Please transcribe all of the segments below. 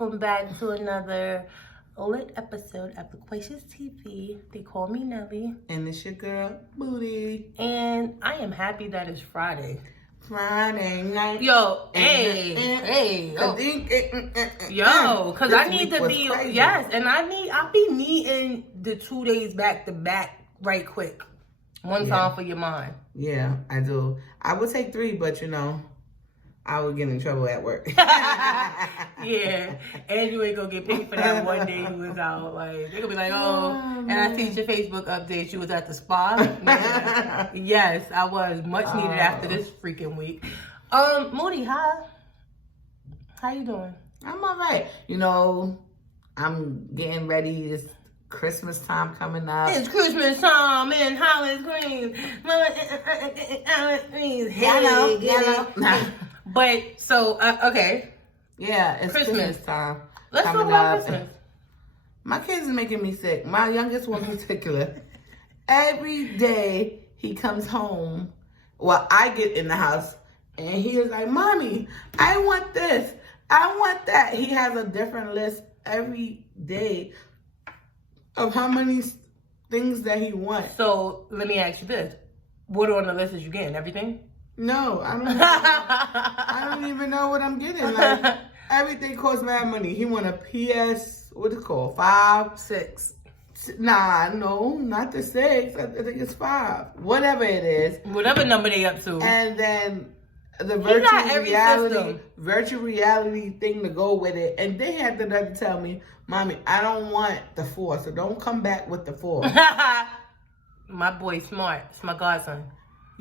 welcome back to another lit episode of Loquacious TV. They call me Nelly. And it's your girl, Booty. And I am happy that it's Friday. Friday night. Yo, hey, yo, because I need to be, crazy. yes, and I'll be needing the 2 days back to back right quick. One time for your mind. Yeah, I do. I would take 3, but I would get in trouble at work. Yeah, and you ain't gonna get paid for that one day you was out. Like, they gonna be like, oh, and I see your Facebook update, you was at the spa. Yeah. Yes, I was. Much needed after this freaking week. Moody, hi. How you doing? I'm all right. I'm getting ready. It's Christmas time coming up. It's Christmas time in Hollis Green. Yellow. But, so, okay. Yeah, it's Christmas time. Let's talk about Christmas. My kids is making me sick. My youngest one in particular. Every day he comes home, well, I get in the house, and he is like, Mommy, I want this. I want that. He has a different list every day of how many things that he wants. So, let me ask you this. What on the list is you getting? Everything? No, I don't even know what I'm getting. Like, everything costs mad money. He want a PS, what's it called? 5? 6. Nah, no, not the 6. I think it's 5. Whatever it is. Whatever number they up to. And then the virtual reality thing to go with it. And they had the nerve to tell me, Mommy, I don't want the 4, so don't come back with the 4. My boy smart. It's my godson.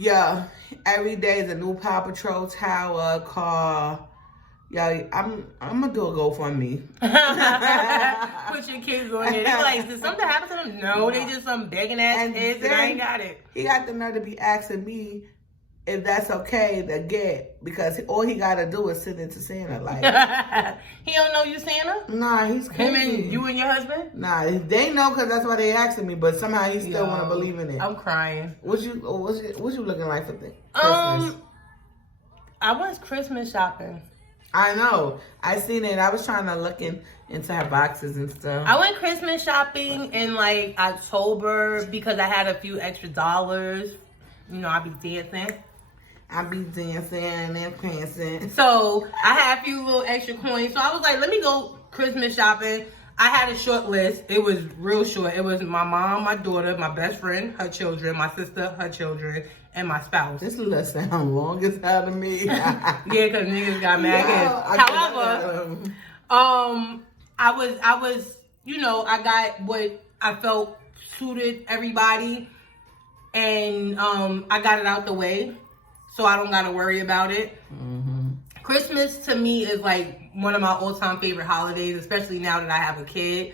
Yeah, every day is a new Paw Patrol tower, car. Yeah, I'm gonna do a GoFundMe. Put your kids on there. They're like, did something happen to them? No, they just some begging ass kids and I ain't got it. He got the nerve to be asking me if that's okay to get, because all he gotta do is send it to Santa. Like, he don't know you Santa? Nah, he's crazy. Him and you and your husband? Nah, they know because that's why they asking me, but somehow he still want to believe in it. I'm crying. What you looking like for Christmas? I was Christmas shopping. I know. I seen it. I was trying to look into her boxes and stuff. I went Christmas shopping in like October because I had a few extra dollars. I be dancing. I be dancing and prancing. So I had a few little extra coins. So I was like, let me go Christmas shopping. I had a short list. It was real short. It was my mom, my daughter, my best friend, her children, my sister, her children, and my spouse. This list sound long as hell to me. Yeah, because niggas got mad kids. However, I was, I got what I felt suited everybody. And I got it out the way, so I don't gotta worry about it. Mm-hmm. Christmas to me is like one of my all-time favorite holidays, especially now that I have a kid.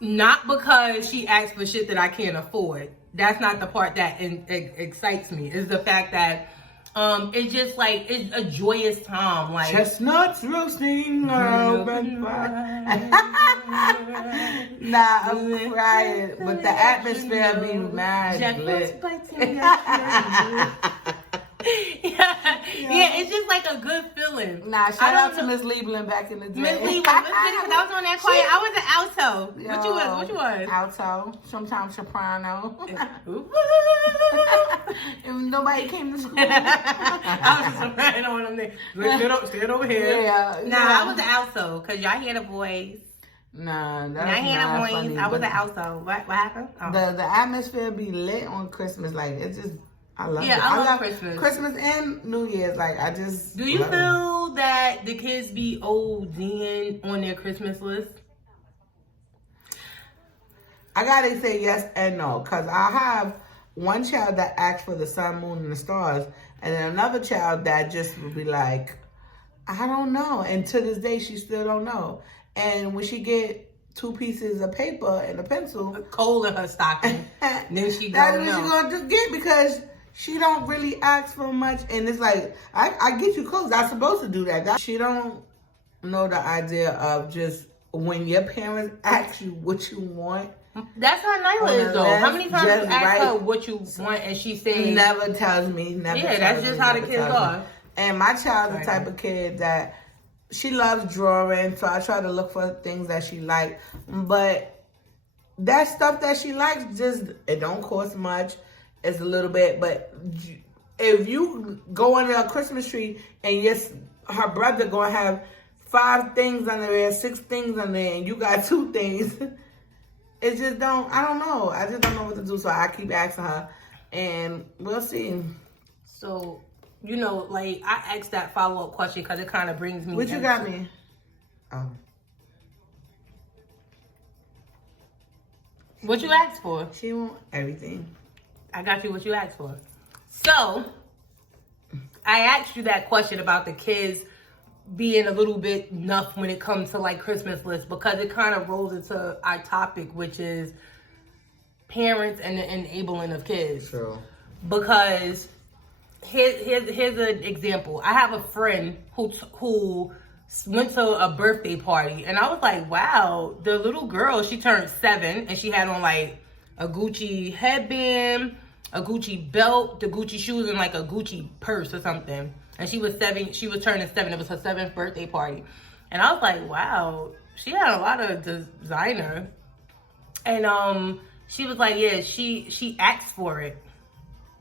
Not because she asks for shit that I can't afford. That's not the part that excites me. It's the fact that it's just like it's a joyous time. Like chestnuts roasting open fire. Nah, I'm crying, but the atmosphere be mad lit. Yeah, it's just like a good feeling. Nah, shout out to Miss Liebland back in the day. Miss Liebland, I was on that choir. I was an alto. Yo, What you was? Alto, sometimes soprano. If nobody came to school. I was a soprano on them there. Stand over here. Yeah. Nah, I was an alto, because y'all hear the voice. Nah, that's I hear not the voice. funny. I was an alto. What happened? Oh. The atmosphere be lit on Christmas. Like, it's just, I love it. Yeah, I love Christmas. Christmas and New Year's. Like, I just Do you feel that the kids be ODing on their Christmas list? I gotta say yes and no. Because I have one child that asks for the sun, moon, and the stars. And then another child that just would be like, I don't know. And to this day, she still don't know. And when she get 2 pieces of paper and a pencil, coal in her stocking, then she that's don't what know. she gonna just get, because she don't really ask for much. And it's like, I get you clothes. I'm supposed to do that. She don't know the idea of just when your parents ask you what you want. That's how Nyla is though. How many times you ask her what you want and she says never tells me. Never. Yeah, that's just how the kids are. And my child's the type of kid that she loves drawing, so I try to look for things that she likes. But that stuff that she likes, just, it don't cost much. It's a little bit, but if you go under a Christmas tree and yes, her brother gonna have 5 things under there, 6 things under there, and you got 2 things, it just don't, I don't know. I just don't know what to do, so I keep asking her, and we'll see. So, you know, like, I asked that follow-up question because it kind of brings me... What you got me? Oh. What you asked for? She want everything. I got you what you asked for. So, I asked you that question about the kids being a little bit nuff when it comes to, like, Christmas lists, because it kind of rolls into our topic, which is parents and the enabling of kids. True. Because here's an example. I have a friend who went to a birthday party, and I was like, wow, the little girl, she turned 7, and she had on, like, a Gucci headband, a Gucci belt, the Gucci shoes, and, like, a Gucci purse or something. And she was 7. She was turning 7. It was her 7th birthday party. And I was like, wow, she had a lot of designer. And she was like, yeah, she asked for it.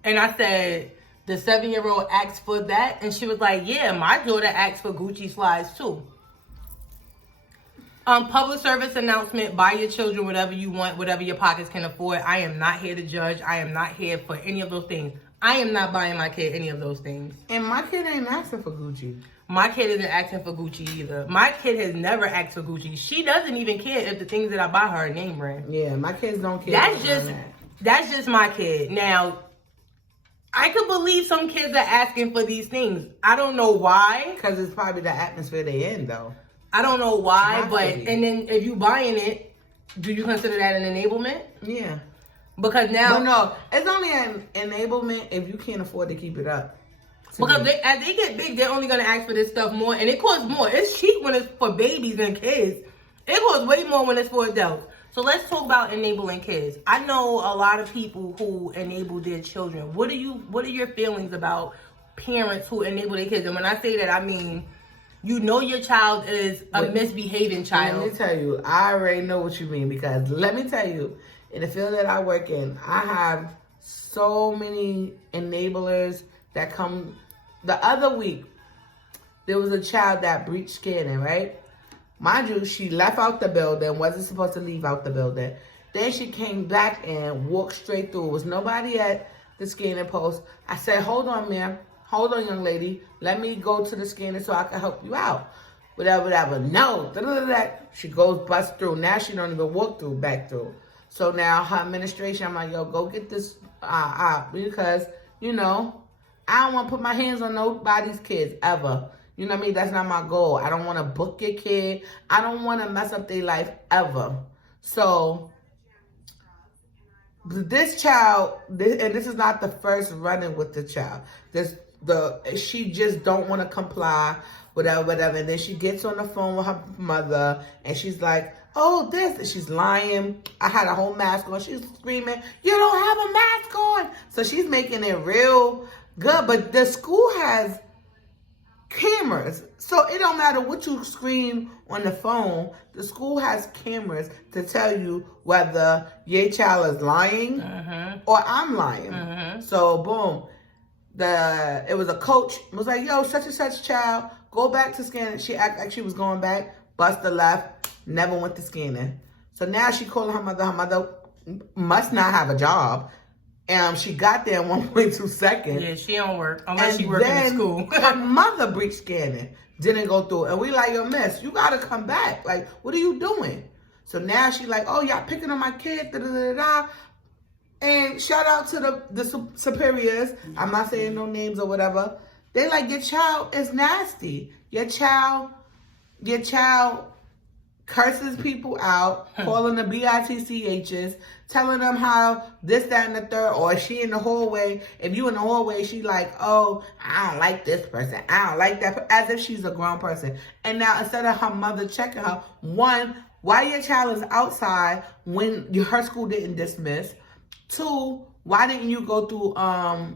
And I said, the 7-year-old asked for that? And she was like, yeah, my daughter asked for Gucci slides too. Public service announcement, buy your children whatever you want, whatever your pockets can afford. I am not here to judge. I am not here for any of those things. I am not buying my kid any of those things. And my kid ain't asking for Gucci. My kid isn't asking for Gucci either. My kid has never asked for Gucci. She doesn't even care if the things that I buy her are name brand. Yeah, my kids don't care. That's just my kid. Now, I could believe some kids are asking for these things. I don't know why. Because it's probably the atmosphere they in, though. I don't know why, and then if you buying it, do you consider that an enablement? Yeah. Because now... But no, it's only an enablement if you can't afford to keep it up. Because as they get big, they're only going to ask for this stuff more, and it costs more. It's cheap when it's for babies and kids. It costs way more when it's for adults. So let's talk about enabling kids. I know a lot of people who enable their children. What are your feelings about parents who enable their kids? And when I say that, I mean, you know your child is a misbehaving child. Let me tell you, I already know what you mean, because let me tell you, in the field that I work in, I have so many enablers that come. The other week, there was a child that breached scanning, right? Mind you, she left out the building, wasn't supposed to leave out the building. Then she came back and walked straight through. There was nobody at the scanning post. I said, hold on, ma'am. Hold on, young lady. Let me go to the scanner so I can help you out. Whatever. No. She goes bust through. Now she don't even walk through, back through. So now her administration, I'm like, yo, go get this because, you know, I don't want to put my hands on nobody's kids ever. You know what I mean? That's not my goal. I don't want to book your kid. I don't want to mess up their life ever. So this child, and this is not the first run-in with the child. She just don't want to comply, whatever. And then she gets on the phone with her mother, and she's like, oh, this. And she's lying. I had a whole mask on. She's screaming, you don't have a mask on. So she's making it real good. But the school has cameras. So it don't matter what you scream on the phone. The school has cameras to tell you whether your child is lying or I'm lying. So boom. It was a coach. It was like, yo, such and such child, go back to scanning. She acted like she was going back, busted left, never went to scanning. So now she calling her mother. Her mother must not have a job. She got there in 1.2 seconds. Yeah, she don't work unless she working in school. Her mother breached scanning, didn't go through. And we like, yo, miss, you got to come back. Like, what are you doing? So now she like, oh, y'all picking on my kid, da-da-da-da. And shout out to the superiors. I'm not saying no names or whatever. They like, your child is nasty. Your child curses people out, calling the BITCHs, telling them how this, that, and the third, or she in the hallway. If you in the hallway, she like, oh, I don't like this person. I don't like that, as if she's a grown person. And now instead of her mother checking her, one, why your child is outside when her school didn't dismiss? Two, Why didn't you go through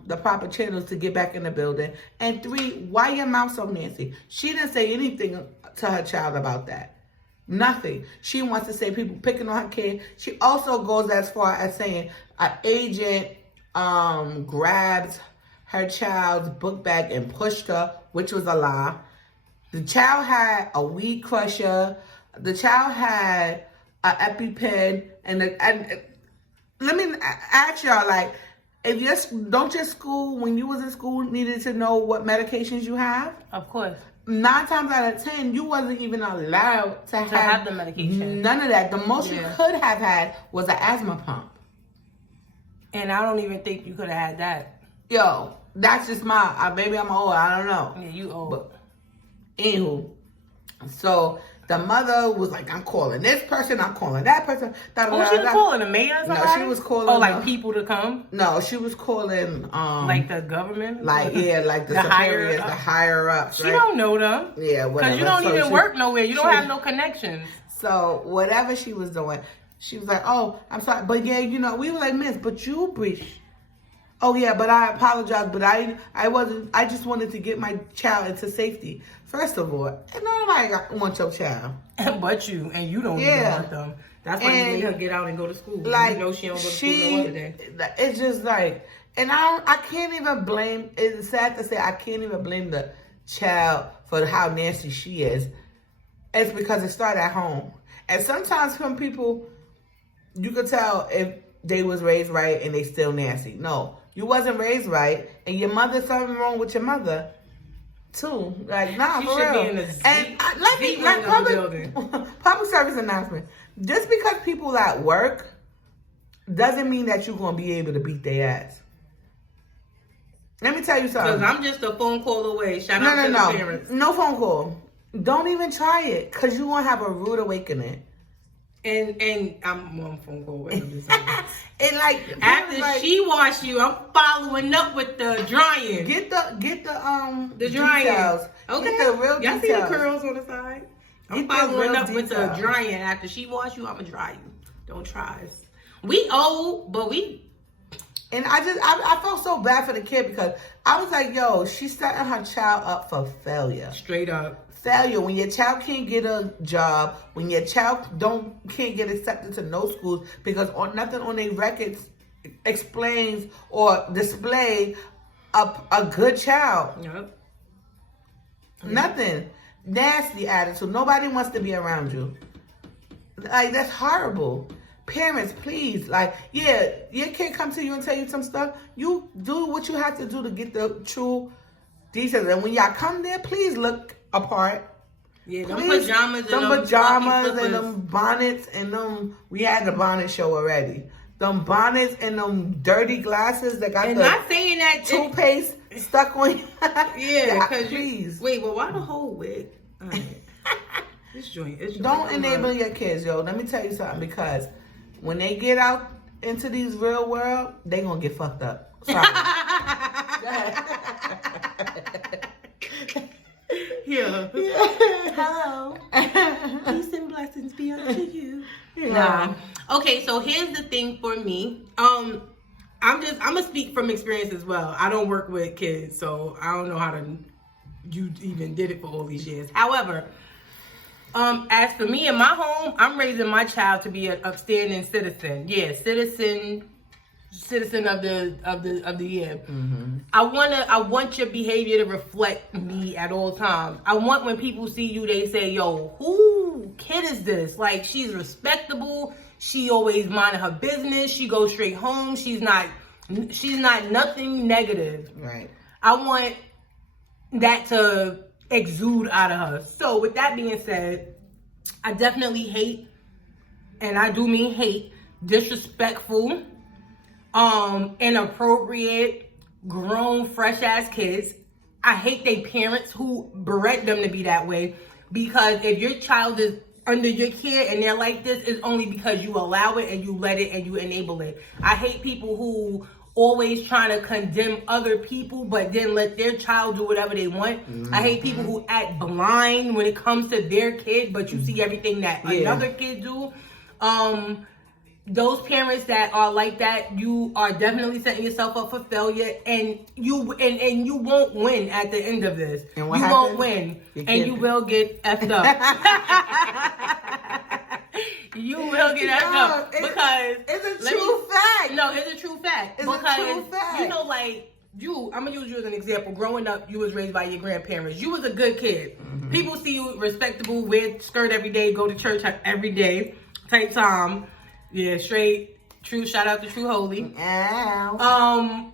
the proper channels to get back in the building? And 3, why your mouth so nasty? She didn't say anything to her child about that. Nothing. She wants to say people picking on her kid. She also goes as far as saying an agent grabs her child's book bag and pushed her, which was a lie. The child had a weed crusher. The child had an EpiPen. And let me ask y'all, like, don't your school, when you was in school, needed to know what medications you have? Of course. 9 times out of 10, you wasn't even allowed to have the medication. None of that. The most you could have had was an asthma pump. And I don't even think you could have had that. Yo, that's just maybe I'm old, I don't know. Yeah, you old. But, anywho, so the mother was like, I'm calling this person, I'm calling that person. Was she calling the mayor or something? No, she was calling. like people to come? No, she was calling. Like the government? Like the superiors, the higher ups. She don't know them. Yeah, whatever. Because you don't even work nowhere. You don't have no connections. So whatever she was doing, she was like, oh, I'm sorry. But yeah, we were like, miss, but you breached. Oh yeah, but I apologize, but I just wanted to get my child into safety. First of all, nobody wants your child. But you, and you don't even want them. That's why you made her get out and go to school. Like, she don't go to school no other day. It's just like, and I can't even blame, it's sad to say, I can't even blame the child for how nasty she is. It's because it started at home. And sometimes some people, you could tell if they was raised right and they still nasty. No, you wasn't raised right, and your mother's something wrong with your mother too. Like, nah, she for should real. Be in And public service announcement. Just because people at work doesn't mean that you're gonna be able to beat their ass. Let me tell you something. Because I'm just a phone call away. Shout out to the parents. No phone call. Don't even try it, because you're gonna have a rude awakening. And I'm one phone call away. And like after she washed you, I'm following up with the drying. Get the drying. Details. Okay. Get the real Y'all details. see the curls on the side? I'm following up with the drying. After she washed you, I'ma dry you. Don't try us. We old, but we. And I felt so bad for the kid, because I was like, yo, she's setting her child up for failure. Straight up. Failure. When your child can't get a job, when your child can't get accepted to no schools because nothing on their records explains or display a good child. Yep. Nothing. Nasty attitude. Nobody wants to be around you. Like, that's horrible. Parents, please, like, yeah, your kid come to you and tell you some stuff. You do what you have to do to get the true details. And when y'all come there, please look apart. Yeah, them pajamas and them bonnets and them. We had the bonnet show already. Them bonnets and them dirty glasses that got not saying that toothpaste stuck on you. Yeah, because please. Wait, well, why the whole wig? This joint. Don't enable your kids, yo. Let me tell you something, because when they get out into these real world, they gonna get fucked up. Sorry. Yeah. Hello. Peace and blessings be unto you. Yeah. Okay, so here's the thing for me. I'm gonna speak from experience as well. I don't work with kids, so I don't know you even did it for all these years. However, as for me in my home, I'm raising my child to be an upstanding citizen. Yeah, citizen of the year. Mm-hmm. I want your behavior to reflect me at all times. I want when people see you, they say, yo, who kid is this? Like, she's respectable. She always minding her business. She goes straight home. She's not nothing negative. Right. I want that to exude out of her. So with that being said, I definitely hate, and I do mean hate, disrespectful, inappropriate, grown, fresh ass kids. I hate they parents who berate them to be that way, because if your child is under your care and they're like this, it's only because you allow it and you let it and you enable it. I hate people who always trying to condemn other people but then let their child do whatever they want. Mm-hmm. I hate people who act blind when it comes to their kid, but you see everything that another kid do. those parents that are like that, you are definitely setting yourself up for failure, and you won't win at the end of this. And you won't win, and you will get effed up. You will get effed up because it's a true fact. No, it's a true fact. It's a true fact. You know, like I'm gonna use you as an example. Growing up, you was raised by your grandparents. You was a good kid. Mm-hmm. People see you respectable, wear skirt every day, go to church every day, type time. Yeah, straight, true. Shout out to True Holy. Ow.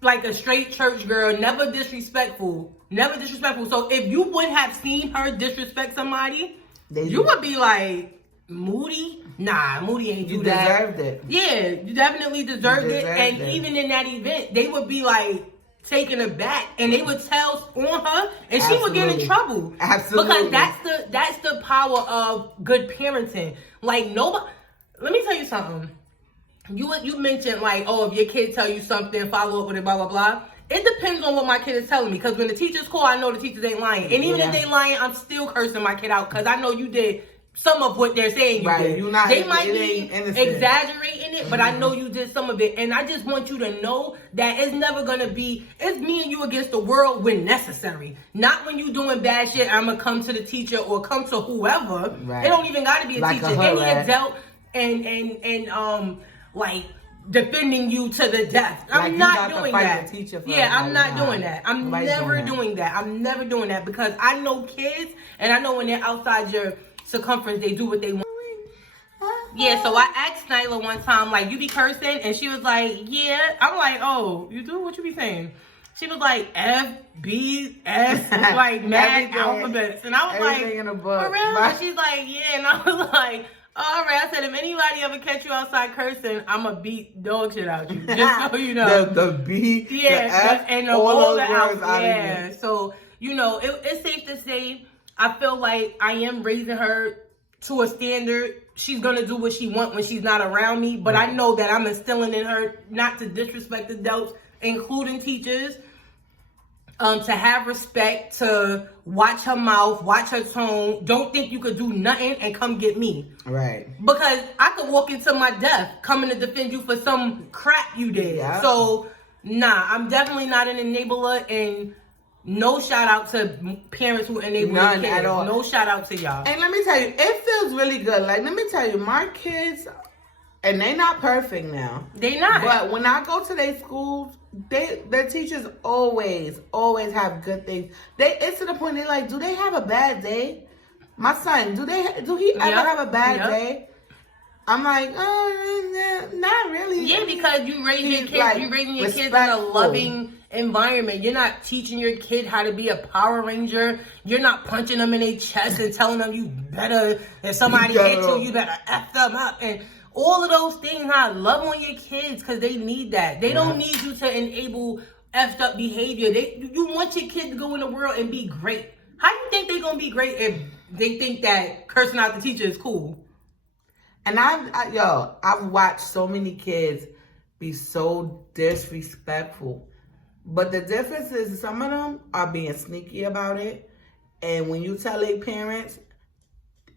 Like a straight church girl, never disrespectful. So if you would have seen her disrespect somebody, you would be like, Moody? Nah, Moody ain't do that. You deserved it. Yeah, you definitely deserved it. And even in that event, they would be like taken aback, and they would tell on her, and she would get in trouble. Absolutely. Because that's the power of good parenting. Like nobody. Let me tell you something. You mentioned like, oh, if your kid tell you something, follow up with it, blah blah blah. It depends on what my kid is telling me. Because when the teachers call, I know the teachers ain't lying. And even if they lying, I'm still cursing my kid out because I know you did some of what they're saying you did. They might be exaggerating it, but I know you did some of it. And I just want you to know that it's never going to be, it's me and you against the world when necessary. Not when you doing bad shit, I'm going to come to the teacher or come to whoever. Right. It don't even got to be a teacher. Any adult and like defending you to the death. I'm not doing that. I'm not doing that. I'm never doing that. I'm never doing that because I know kids and I know when they're outside your circumference, they do what they want. Yeah, so I asked Nyla one time, like, you be cursing? And she was like, yeah. I'm like, oh, you do? What you be saying? She was like, F, B, S, like mad alphabets. And I was like, in a book. For real? And she's like, yeah. And I was like, all right. I said, if anybody ever catch you outside cursing, I'm going to beat dog shit out you. Just so you know. the B, the F, and all those words out. Yeah. So, you know, it's safe to say, I feel like I am raising her to a standard. She's going to do what she wants when she's not around me. But I know that I'm instilling in her not to disrespect adults, including teachers, to have respect, to watch her mouth, watch her tone. Don't think you could do nothing and come get me. Right. Because I could walk into my death coming to defend you for some crap you did. Yeah. So, nah, I'm definitely not an enabler, and no shout out to parents who enable their kids. At all. No shout out to y'all. And let me tell you, it feels really good. Like, let me tell you, my kids, and they not perfect now. They not. But when I go to their schools, their teachers always have good things. It's to the point they're like, do they have a bad day? My son, do he ever have a bad day? I'm like, not really. Yeah, because you raising your kids, like, raising your kids in a loving environment. You're not teaching your kid how to be a Power Ranger. You're not punching them in their chest and telling them you better, if somebody hits you better F them up. And all of those things, love on your kids because they need that. They don't need you to enable effed up behavior. You want your kid to go in the world and be great. How do you think they're going to be great if they think that cursing out the teacher is cool? And I've watched so many kids be so disrespectful. But the difference is some of them are being sneaky about it. And when you tell their parents,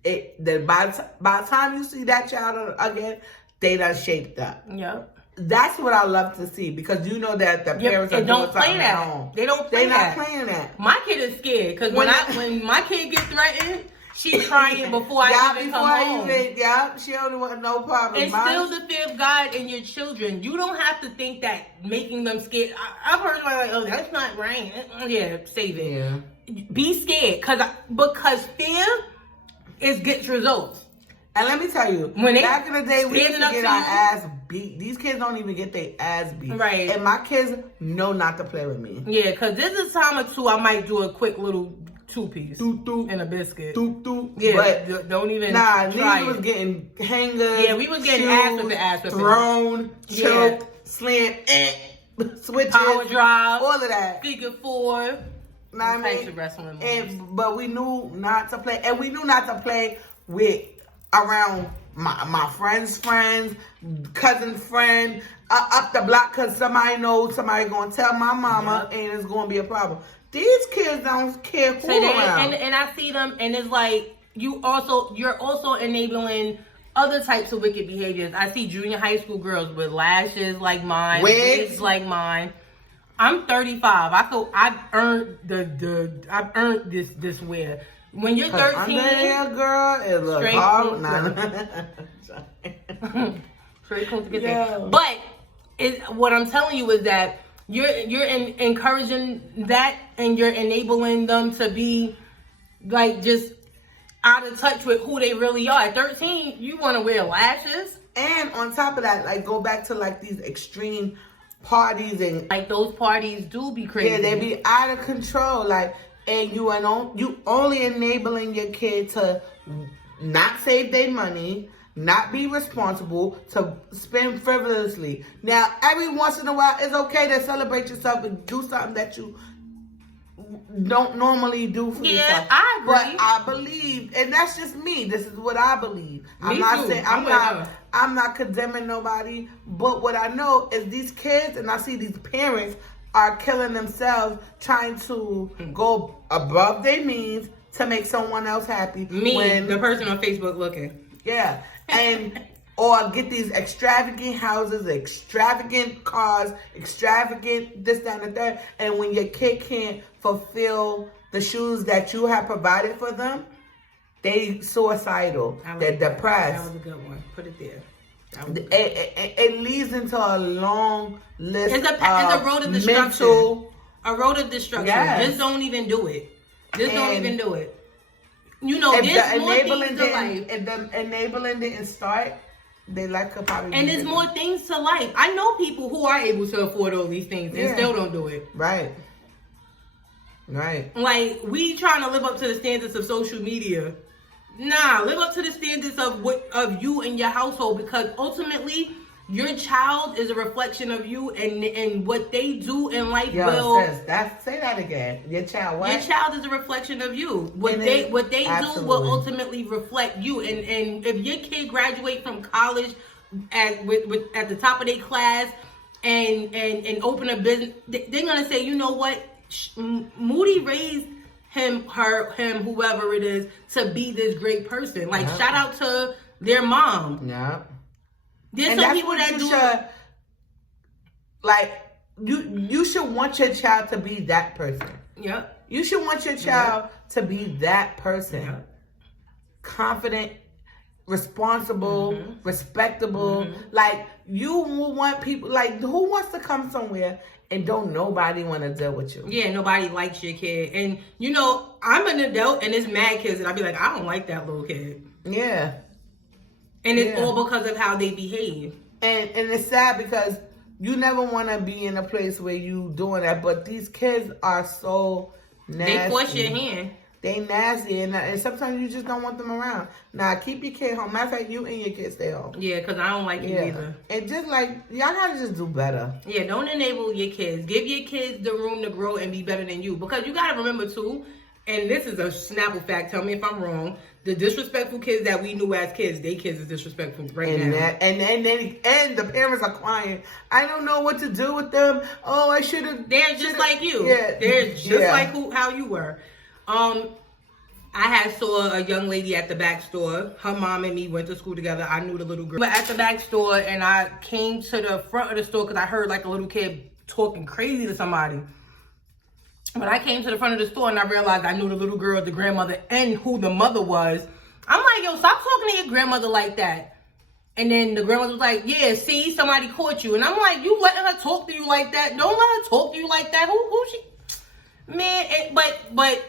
by the time you see that child again, they done shaped up. Yep. That's what I love to see because you know that the parents are doing something at home. They don't play that. They're not playing that. My kid is scared because when my kid gets threatened, she's crying before I even come home. She don't want no problem. Instill the fear of God in your children. You don't have to think that making them scared. I've heard like, oh, that's not right. Yeah, save it. Yeah. Be scared because fear gets results. And let me tell you, back in the day, we used to get our ass beat. These kids don't even get their ass beat. Right. And my kids know not to play with me. Yeah, because this is a time or two I might do a quick little two-piece and a biscuit. Yeah, but don't even try niggas was getting hangers. Yeah, we was getting ass with thrown, choked, slammed, switches, power drive, all of that. Figure four. Types of wrestling moves. But we knew not to play, and we knew not to play with around my friend's friends, cousin friend, up the block, because somebody knows somebody gonna tell my mama, and it's gonna be a problem. These kids don't care who around. And I see them, and it's like you're also enabling other types of wicked behaviors. I see junior high school girls with lashes like mine, wigs like mine. I'm 35. I feel I've earned this wear. When you're 13, under there, girl, it looks hard. Straight cool to get there. But what I'm telling you is that you're encouraging that, and you're enabling them to be like just out of touch with who they really are. At 13, you want to wear lashes, and on top of that, like go back to like these extreme parties, and like those parties do be crazy. Yeah, they be out of control. Like, and you only enabling your kid to not save their money, not be responsible, to spend frivolously. Now, every once in a while, it's okay to celebrate yourself and do something that you don't normally do for yourself. Yeah, I agree. But I believe, and that's just me. This is what I believe. I'm not condemning nobody. But what I know is these kids, and I see these parents are killing themselves trying to go above their means to make someone else happy. The person on Facebook looking. Yeah, and or get these extravagant houses, extravagant cars, extravagant this, that, and that. And when your kid can't fulfill the shoes that you have provided for them, they suicidal. They're depressed. That was a good one. Put it there. It leads into a long list. It's a road of destruction. A road of destruction. Yes. Just don't even do it. Don't even do it. You know, there's more things to life. If the enabling didn't start, they could probably. And there's more things to life. I know people who are able to afford all these things and still don't do it. Right. Like, we trying to live up to the standards of social media. Nah, live up to the standards of you and your household, because ultimately your child is a reflection of you, and what they do in life say that again. Your child what? Your child is a reflection of you. What they do will ultimately reflect you. And if your kid graduate from college at the top of their class and open a business, they're gonna say, you know what, Moody raised him, whoever it is, to be this great person. Like, shout out to their mom. Yeah. There's some people that do. Like, you should want your child to be that person. Yeah. You should want your child to be that person. Yeah. Confident, responsible, respectable. Like, you will want people, like, who wants to come somewhere and don't nobody want to deal with you? Yeah, nobody likes your kid. And, you know, I'm an adult and it's mad kids, and I'll be like, I don't like that little kid. Yeah. And it's all because of how they behave. And it's sad because you never want to be in a place where you doing that, but these kids are so nasty. They force your hand. They nasty, and sometimes you just don't want them around. Now, keep your kid home. Matter of fact, you and your kid stay home. Yeah, because I don't like you either. And just like, y'all gotta just do better. Yeah, don't enable your kids. Give your kids the room to grow and be better than you. Because you gotta remember too, and this is a Snapple fact, tell me if I'm wrong, the disrespectful kids that we knew as kids, they kids is disrespectful now. And the parents are crying. I don't know what to do with them. Oh, I should have. They're just like you. Yeah. They're just like how you were. I saw a young lady at the back store. Her mom and me went to school together. I knew the little girl. But at the back store, and I came to the front of the store because I heard like a little kid talking crazy to somebody. But I came to the front of the store and I realized I knew the little girl, the grandmother, and who the mother was. I'm like, yo, stop talking to your grandmother like that. And then the grandmother was like, yeah, see, somebody caught you. And I'm like, you letting her talk to you like that? Don't let her talk to you like that. Who she? Man, but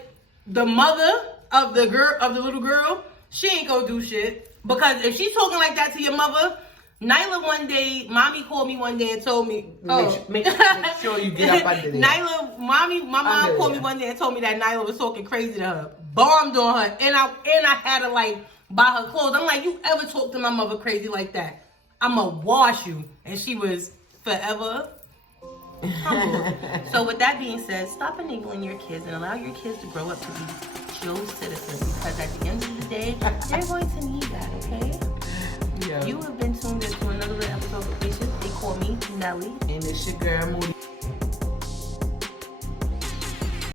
the mother of the little girl, she ain't gonna do shit. Because if she's talking like that to your mother, Nyla one day, mommy called me one day and told me, make sure you get up under there. Nyla, my mom called me one day and told me that Nyla was talking crazy to her, bombed on her, and I had to like buy her clothes. I'm like, you ever talk to my mother crazy like that, I'ma wash you. And she was forever humble. So with that being said, stop enabling your kids and allow your kids to grow up to be Joe citizens, because at the end of the day, they're going to need that, okay? Yeah. You have been tuned into another episode of Patience. They call me Nelly. And it's your girl, Moody.